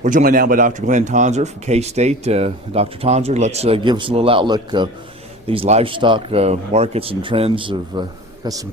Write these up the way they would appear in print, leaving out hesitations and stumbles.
We're joined now by Dr. Glynn Tonser from K-State. Dr. Tonser, let's give us a little outlook of these livestock markets and trends. Got some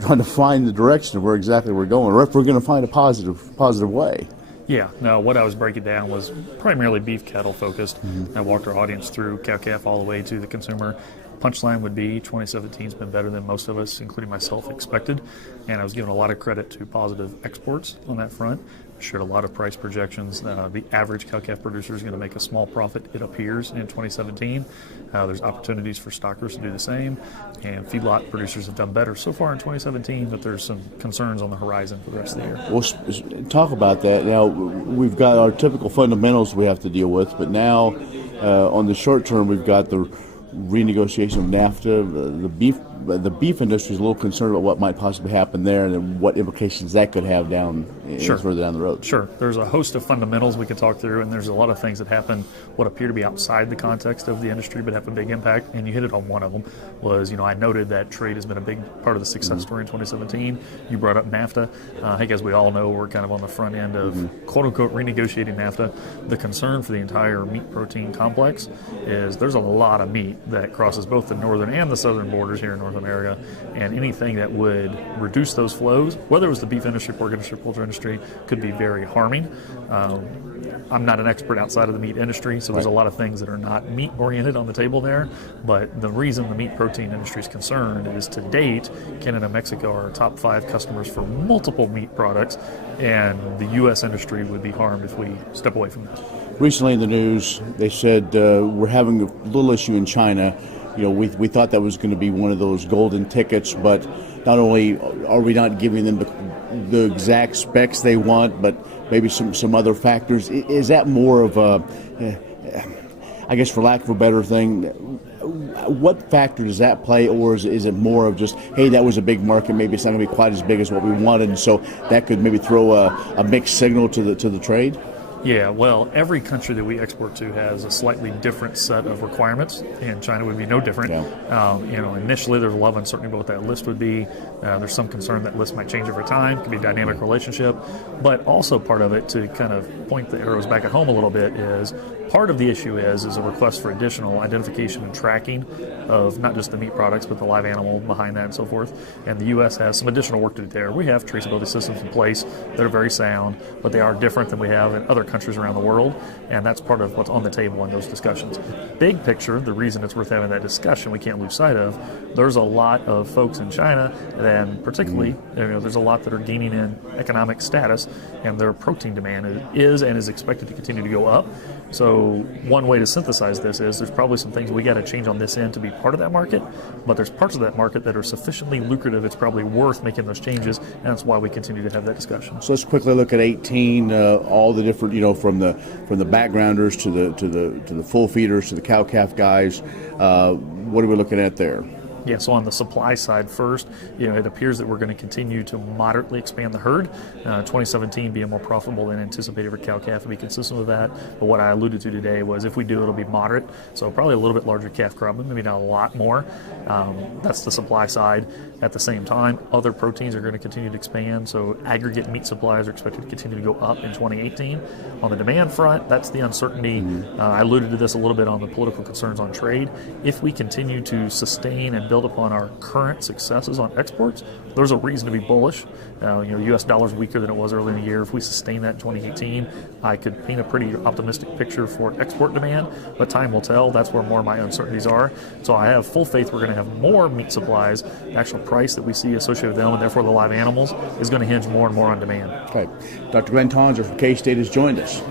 trying to find the direction of where exactly we're going, or if we're going to find a positive way. Yeah, no, what I was breaking down was primarily beef cattle focused. I walked our audience through cow-calf all the way to the consumer. Punchline would be 2017's been better than most of us, including myself, expected. And I was giving a lot of credit to positive exports on that front. Shared a lot of price projections. The average cow-calf producer is going to make a small profit, it appears, in 2017. There's opportunities for stockers to do the same. And feedlot producers have done better so far in 2017, but there's some concerns on the horizon for the rest of the year. We'll talk about that. Now, we've got our typical fundamentals we have to deal with, but now on the short term, we've got the renegotiation of NAFTA. The beef industry is a little concerned about what might possibly happen there and what implications that could have further down the road. Sure. There's a host of fundamentals we could talk through, and there's a lot of things that happen what appear to be outside the context of the industry but have a big impact, and you hit it on one of them. I noted that trade has been a big part of the success story in 2017. You brought up NAFTA. I think as we all know, we're kind of on the front end of quote-unquote renegotiating NAFTA. The concern for the entire meat-protein complex is there's a lot of meat that crosses both the northern and the southern borders here in North America, and anything that would reduce those flows, whether it was the beef industry, pork industry, poultry industry, could be very harming. I'm not an expert outside of the meat industry, so there's a lot of things that are not meat-oriented on the table there, but the reason the meat-protein industry is concerned is to date, Canada and Mexico are our top 5 customers for multiple meat products, and the U.S. industry would be harmed if we step away from that. Recently in the news, they said we're having a little issue in China. We thought that was going to be one of those golden tickets, but not only are we not giving them the exact specs they want, but maybe some other factors. Is that more of a, I guess for lack of a better thing, what factor does that play, or is it more of just, hey, that was a big market, maybe it's not going to be quite as big as what we wanted, and so that could maybe throw a mixed signal to the trade? Yeah, well, every country that we export to has a slightly different set of requirements, and China would be no different. Yeah. Initially there's a lot of uncertainty about what that list would be. There's some concern that list might change over time. It could be a dynamic relationship. But also part of it, to kind of point the arrows back at home a little bit, is part of the issue is a request for additional identification and tracking of not just the meat products, but the live animal behind that and so forth. And the U.S. has some additional work to do there. We have traceability systems in place that are very sound, but they are different than we have in other countries around the world, and that's part of what's on the table in those discussions. Big picture, the reason it's worth having that discussion we can't lose sight of, there's a lot of folks in China, and particularly there's a lot that are gaining in economic status, and their protein demand is expected to continue to go up. So one way to synthesize this is there's probably some things we got to change on this end to be part of that market, but there's parts of that market that are sufficiently lucrative it's probably worth making those changes, and that's why we continue to have that discussion. So let's quickly look at 18, all the different, from the backgrounders to the full feeders to the cow-calf guys. What are we looking at there? Yeah, so on the supply side first, it appears that we're going to continue to moderately expand the herd. 2017 being more profitable than anticipated for cow-calf, to be consistent with that. But what I alluded to today was if we do, it'll be moderate. So probably a little bit larger calf crop, but maybe not a lot more. That's the supply side. At the same time, other proteins are going to continue to expand. So aggregate meat supplies are expected to continue to go up in 2018. On the demand front, that's the uncertainty. I alluded to this a little bit on the political concerns on trade. If we continue to sustain and build upon our current successes on exports, there's a reason to be bullish. U.S. dollar's weaker than it was early in the year. If we sustain that in 2018, I could paint a pretty optimistic picture for export demand, but time will tell. That's where more of my uncertainties are. So I have full faith we're going to have more meat supplies. The actual price that we see associated with them, and therefore the live animals, is going to hinge more and more on demand. Okay. Dr. Glynn Tonser from K-State has joined us.